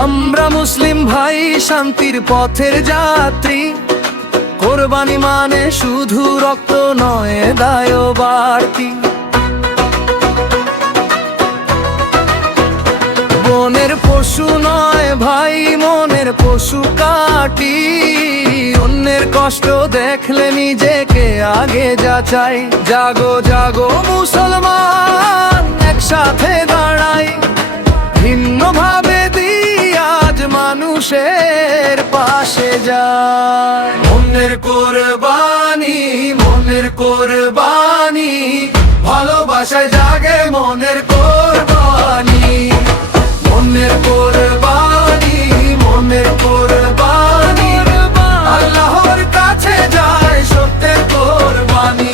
আমরা মুসলিম ভাই শান্তির পথের যাত্রী, কোরবানি মানে শুধু রক্ত নয়, দায় বাড়তি। মনের পশু নয় ভাই, মনের পশু কাটি, অন্যের কষ্ট দেখলে নিজেকে আগে যাচাই। জাগো জাগো মুসলমান, একসাথে দাঁড়াই, ভিন্ন ভাবে আজ মানুষের পাশে যায়। মনের কোরবানি, মনের কোরবানি, ভালোবাসায় জাগে মনের কোরবানি। মনের কোরবানি, মনের কোরবানি, আল্লাহর কাছে যায় সত্যের কোরবানি।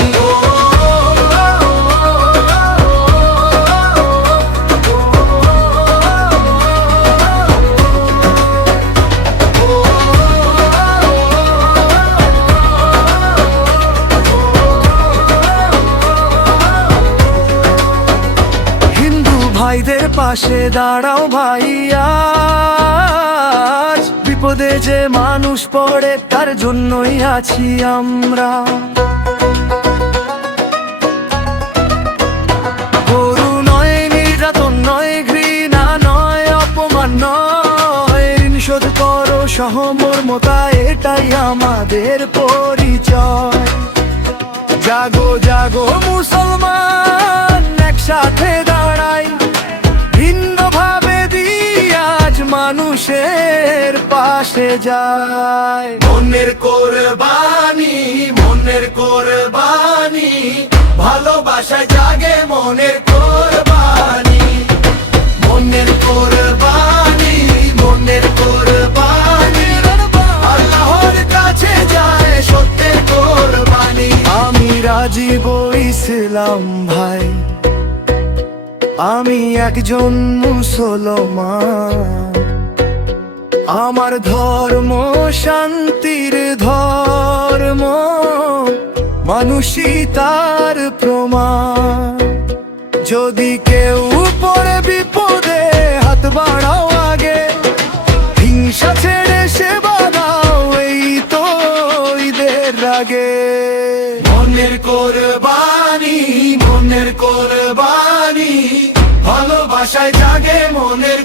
ভাইদের পাশে দাঁড়াও ভাইয়া, বিপদে যে মানুষ পড়ে তার জন্যই আছি আমরা। গরু নয়, নির্যাতন নয়, ঘৃণা নয়, অপমান নয়, ঋণ শোধ করো সহমর্মতা, এটাই আমাদের পরিচয়। জাগো জাগো মুসলমান, একসাথে দাঁড়াই, মানুষের পাশে যায়। মনের কোরবানি, মনের কোরবানি, ভালোবাসায় জাগে মনের কোরবানি। মনের কোরবানি, মনের কোরবানি, আল্লাহর কাছে যায় সত্যের কোরবানি। আমি রাজীব ইসলাম ভাই, আমি একজন মুসলমান, আমার ধর্ম শান্তির ধর্ম, মানুষই তার প্রমাণ। যদি কেউ পড়ে বিপদে হাত বাড়াও আগে, হিংসা ছেড়ে সেবা দাও, এই তো ঈদের আগে। মনের কোরবানি, মনের কোরবানি, ভালোবাসায় জাগে মনের